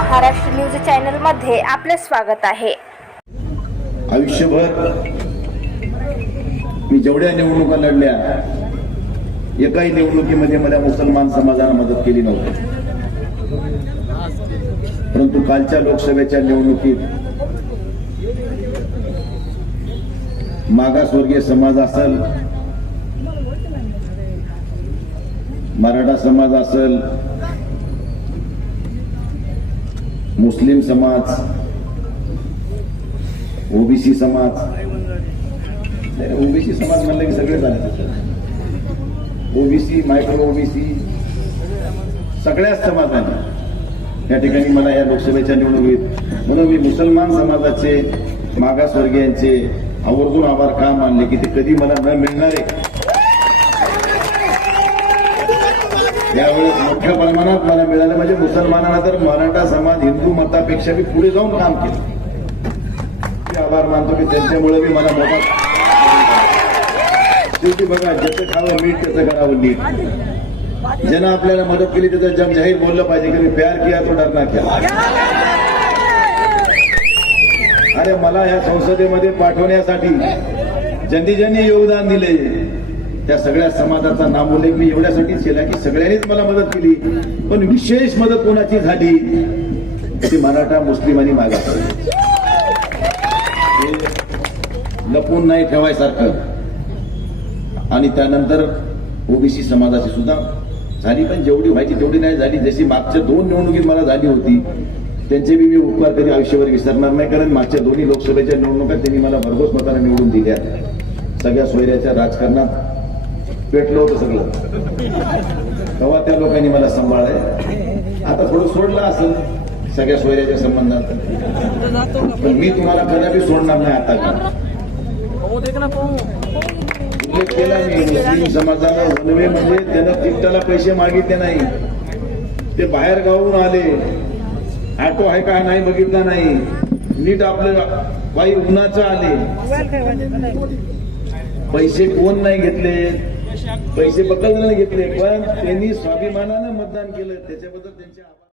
Maharashtra news चॅनलमध्ये आपले स्वागत आहे. आयुष्यभर मी जेवढ्या निवडणुका लढल्या एकाही निवडणुकीमध्ये मला मुसलमान समाजानं मदत केली नव्हती. परंतु कालच्या लोकसभेच्या निवडणुकीत मागासवर्गीय समाज असल मराठा समाज असल मुस्लिम समाज ओबीसी समाज. ओबीसी समाज म्हणलं की सगळे झाले ओबीसी मायक्रो ओबीसी सगळ्याच समाजाने. या ठिकाणी मला या लोकसभेच्या निवडणुकीत म्हणून मी मुसलमान समाजाचे मागासवर्गीयांचे आवर्जून आभार का मानले की ते कधी मला न मिळणारे यावेळेस मोठ्या प्रमाणात मला मिळालं. म्हणजे मुसलमानांना तर मराठा समाज हिंदू मतापेक्षा मी पुढे जाऊन काम केलं. आभार मानतो की त्यांच्यामुळे मी मला मोठा शेवटी बघा ज्याचं खावं मीठ त्याचं करावं नीट. ज्यानं आपल्याला मदत केली त्याचं जग जाहीर बोललं पाहिजे की मी प्यार किया तो डरना क्या? अरे मला ह्या संसदेमध्ये पाठवण्यासाठी ज्यांनी ज्यांनी योगदान दिले त्या सगळ्या समाजाचा नामोल्लेख मी एवढ्यासाठीच केला की सगळ्यांनीच मला मदत केली. पण विशेष मदत कोणाची झाली? ती मराठा मुस्लिमांनी मागा लपून नाही ठेवायसारखं. आणि त्यानंतर ओबीसी समाजाची सुद्धा झाली पण जेवढी व्हायची तेवढी नाही झाली. जशी मागच्या दोन निवडणुकीत मला झाली होती त्यांचे बी मी उपकार कधी आयुष्यभर विसरणार नाही कारण मागच्या दोन्ही लोकसभेच्या निवडणुका त्यांनी मला भरघोस मताने निवडून दिल्या. सगळ्या सोयऱ्याच्या राजकारणात भेटलो होतं सगळं. तेव्हा त्या लोकांनी मला सांभाळलंय. आता थोडं सोडलं असेल सगळ्या सोयऱ्याच्या संबंधात. पण मी तुम्हाला कदापि सोडणार नाही आता का? उल्लेख केला मी. मुस्लिम समाजाला वनवे म्हणजे त्यानं तिकटाला पैसे मागितले नाही. ते बाहेर गावून आले. ऑटो आहे का नाही बघितला नाही. नीट आपलं बाई उन्हाचं आले. पैसे कोण नाही घेतले? पैसे नाही घेतले पण त्यांनी स्वाभिमानानं मतदान केलं. त्याच्याबद्दल त्यांचे आभार